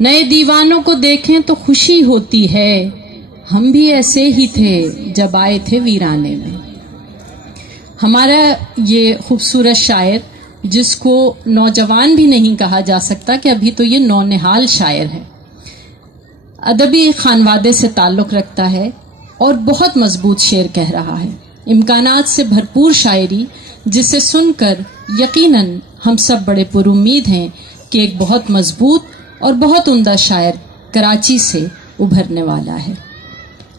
نئے دیوانوں کو دیکھیں تو خوشی ہوتی ہے، ہم بھی ایسے ہی تھے جب آئے تھے ویرانے میں۔ ہمارا یہ خوبصورت شاعر، جس کو نوجوان بھی نہیں کہا جا سکتا کہ ابھی تو یہ نونہال شاعر ہے، ادبی خانوادے سے تعلق رکھتا ہے اور بہت مضبوط شعر کہہ رہا ہے، امکانات سے بھرپور شاعری، جسے سن کر یقیناً ہم سب بڑے پر امید ہیں کہ ایک بہت مضبوط اور بہت عمدہ شاعر کراچی سے ابھرنے والا ہے۔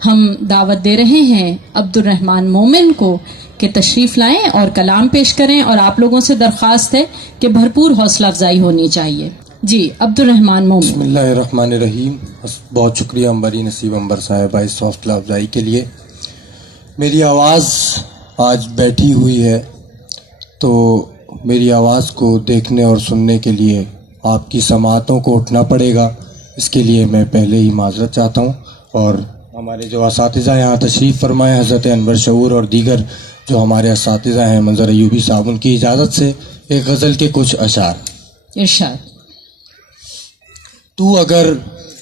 ہم دعوت دے رہے ہیں عبد الرحمن مومن کو کہ تشریف لائیں اور کلام پیش کریں، اور آپ لوگوں سے درخواست ہے کہ بھرپور حوصلہ افزائی ہونی چاہیے۔ جی عبد الرحمن مومن۔ بسم اللہ الرحمن الرحیم۔ بہت شکریہ امبری نصیب امبر صاحبہ اس حوصلہ افزائی کے لیے۔ میری آواز آج بیٹھی ہوئی ہے، تو میری آواز کو دیکھنے اور سننے کے لیے آپ کی سماعتوں کو اٹھنا پڑے گا، اس کے لیے میں پہلے ہی معذرت چاہتا ہوں۔ اور ہمارے جو اساتذہ یہاں تشریف فرمائے، حضرت انور شعور اور دیگر جو ہمارے اساتذہ ہیں، منظر ایوبی صاحب، ان کی اجازت سے ایک غزل کے کچھ اشعار۔ ارشاد۔ تو اگر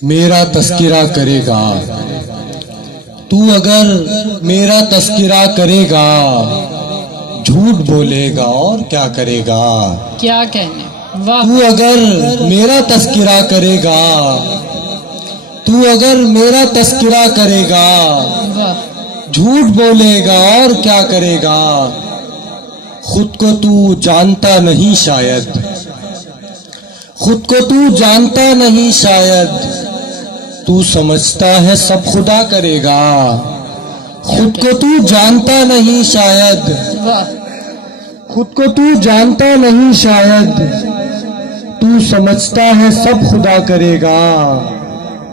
میرا تذکرہ کرے گا، تو اگر میرا تذکرہ کرے گا، جھوٹ بولے گا اور کیا کرے گا؟ کیا کہنے، واہ۔ تو اگر میرا تذکرہ کرے گا، تو اگر میرا تذکرہ کرے گا، واہ۔ جھوٹ بولے گا اور کیا کرے گا؟ خود کو تو جانتا نہیں شاید، خود کو تو جانتا نہیں شاید، تو سمجھتا ہے سب خدا کرے گا۔ خود کو تو جانتا نہیں شاید، واہ۔ خود کو تو جانتا نہیں شاید، تو سمجھتا ہے سب خدا کرے گا۔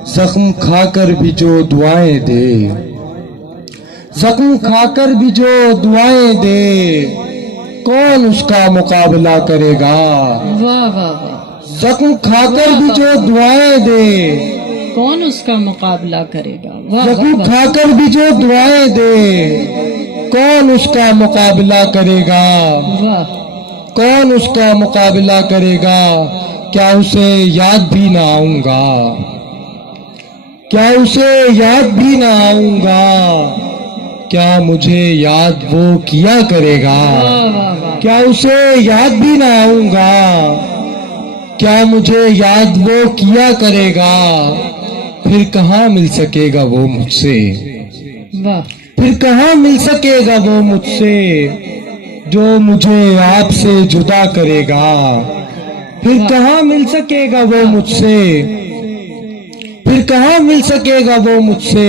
زخم کھا کر بھی جو دعائیں دے، زخم کھا کر بھی جو دعائیں دے، کون اس کا مقابلہ کرے گا؟ واہ واہ واہ۔ زخم کھا کر بھی جو دعائیں دے، کون اس کا مقابلہ کرے گا؟ واہ زخم واہ کھا کر بھی جو دعائیں دے، کون اس کا مقابلہ کرے گا؟ واہ۔ کون اس کا مقابلہ کرے گا؟ کیا اسے یاد بھی نہ آؤں گا؟ کیا اسے یاد بھی نہ آؤں گا؟ کیا مجھے یاد وہ کیا کرے گا؟ واہ واہ واہ۔ کیا اسے یاد بھی نہ آؤں گا؟ کیا مجھے یاد وہ کیا کرے گا؟ پھر کہاں مل سکے گا وہ مجھ سے؟ واہ۔ پھر کہاں مل سکے گا وہ مجھ سے جو مجھے آپ سے جدا کرے گا؟ پھر کہاں مل سکے گا وہ مجھ سے؟ پھر کہاں مل سکے گا وہ مجھ سے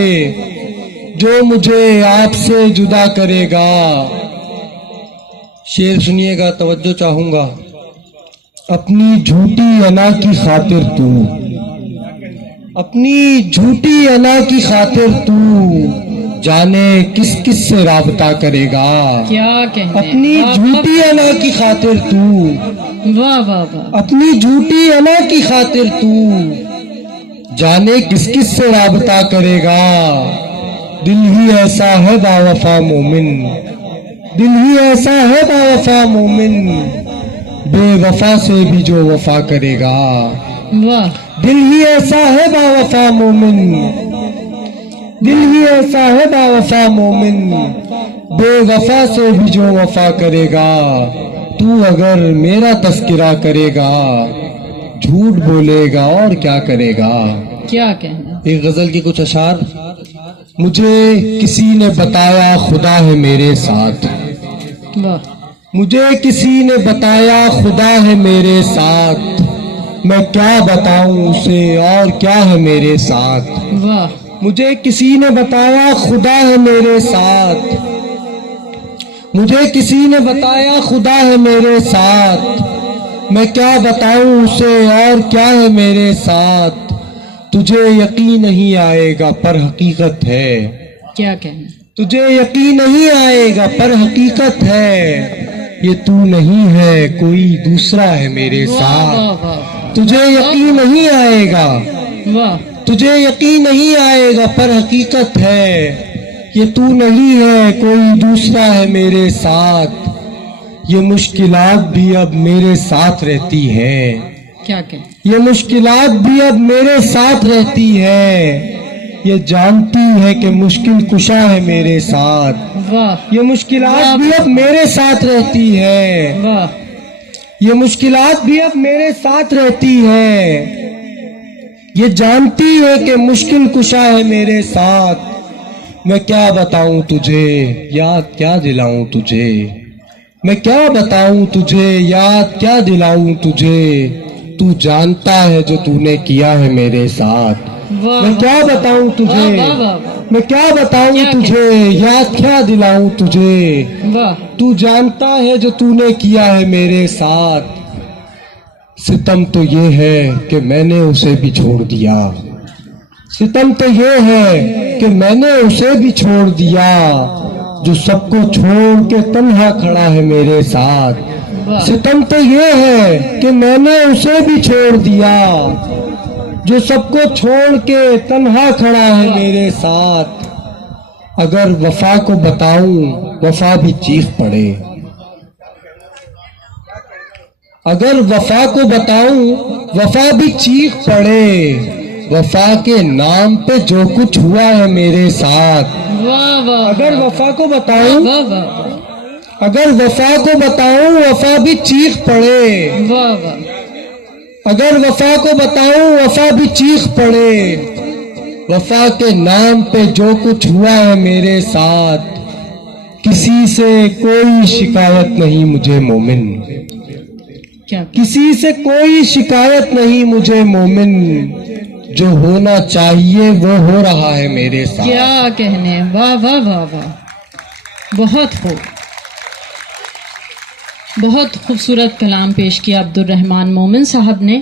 جو مجھے آپ سے جدا کرے گا؟ شعر سنیے گا، توجہ چاہوں گا۔ اپنی جھوٹی انا کی خاطر تو، اپنی جھوٹی انا کی خاطر تو، جانے کس کس سے رابطہ کرے گا؟ کیا کہنے، اپنی واہ جھوٹی انا کی خاطر تو، واہ واہ واہ۔ اپنی جھوٹی انا کی خاطر تو، جانے کس کس سے رابطہ کرے گا؟ دل ہی ایسا ہے با وفا مومن، دل ہی ایسا ہے با وفا مومن، بے وفا سے بھی جو وفا کرے گا۔ واہ۔ دل ہی ایسا ہے با وفا مومن، دل ہی ایسا ہے با وفا مومن، بے وفا سے بھی جو وفا کرے گا۔ تو اگر میرا تذکرہ کرے گا، جھوٹ بولے گا اور کیا کرے گا؟ کیا کہنا۔ ایک غزل کی کچھ اشعار۔ مجھے کسی نے بتایا خدا ہے میرے ساتھ، واہ۔ مجھے کسی نے بتایا خدا ہے میرے ساتھ، میں کیا بتاؤں اسے اور کیا ہے میرے ساتھ؟ واہ۔ مجھے کسی نے بتایا خدا ہے میرے ساتھ، مجھے کسی نے بتایا خدا ہے میرے ساتھ، میں کیا بتاؤں اسے اور کیا ہے میرے ساتھ؟ تجھے یقین نہیں آئے گا پر حقیقت ہے، کیا کہنا۔ تجھے یقین نہیں آئے گا پر حقیقت ہے، یہ تو نہیں ہے کوئی دوسرا ہے میرے واہ ساتھ۔ واہ واہ۔ تجھے یقین نہیں آئے گا، واہ۔ تجھے یقین نہیں آئے گا پر حقیقت ہے، یہ تو نہیں ہے کوئی دوسرا ہے میرے ساتھ، یہ مشکلات بھی اب میرے ساتھ رہتی ہے، کیا کہیں؟ یہ مشکلات بھی اب میرے ساتھ رہتی ہے، یہ جانتی ہے کہ مشکل کشا ہے میرے ساتھ. واہ یہ مشکلات بھی اب میرے ساتھ رہتی ہے، واہ. یہ مشکلات بھی اب میرے ساتھ رہتی ہے، یہ جانتی ہے کہ مشکل کشا ہے میرے ساتھ. میں کیا بتاؤں تجھے، یاد کیا دلاؤں تجھے، میں کیا بتاؤں تجھے، یاد کیا دلاؤں تجھے. تو جانتا ہے جو تو نے کیا ہے میرے ساتھ. میں کیا بتاؤں تجھے، میں کیا بتاؤں تجھے، یاد کیا دلاؤں تجھے. واہ تو جانتا ہے جو تو نے کیا ہے میرے ساتھ. ستم تو یہ ہے کہ میں نے اسے بھی چھوڑ دیا، ستم تو یہ ہے کہ میں نے اسے بھی چھوڑ دیا، جو سب کو چھوڑ کے تنہا کھڑا ہے میرے ساتھ. ستم تو یہ ہے کہ میں نے اسے بھی چھوڑ دیا، جو سب کو چھوڑ کے تنہا کھڑا ہے میرے ساتھ. اگر وفا کو بتاؤں وفا بھی چیخ پڑے، اگر وفا کو بتاؤں وفا بھی چیخ پڑے. وفا کے نام پہ جو کچھ ہوا ہے میرے ساتھ. واہ واہ. اگر وفا کو بتاؤں، واہ واہ. اگر وفا کو بتاؤں وفا بھی چیخ پڑے. واہ واہ. اگر وفا کو بتاؤں وفا بھی چیخ پڑے. وفا کے نام پہ جو کچھ ہوا ہے میرے ساتھ. کسی سے کوئی شکایت نہیں مجھے مومن، کیا کسی سے کوئی شکایت نہیں مجھے مومن. جو ہونا چاہیے وہ ہو رہا ہے میرے ساتھ. کیا کہنے. واہ واہ واہ واہ. بہت خوب، بہت خوبصورت کلام پیش کیا عبد الرحمن مومن صاحب نے.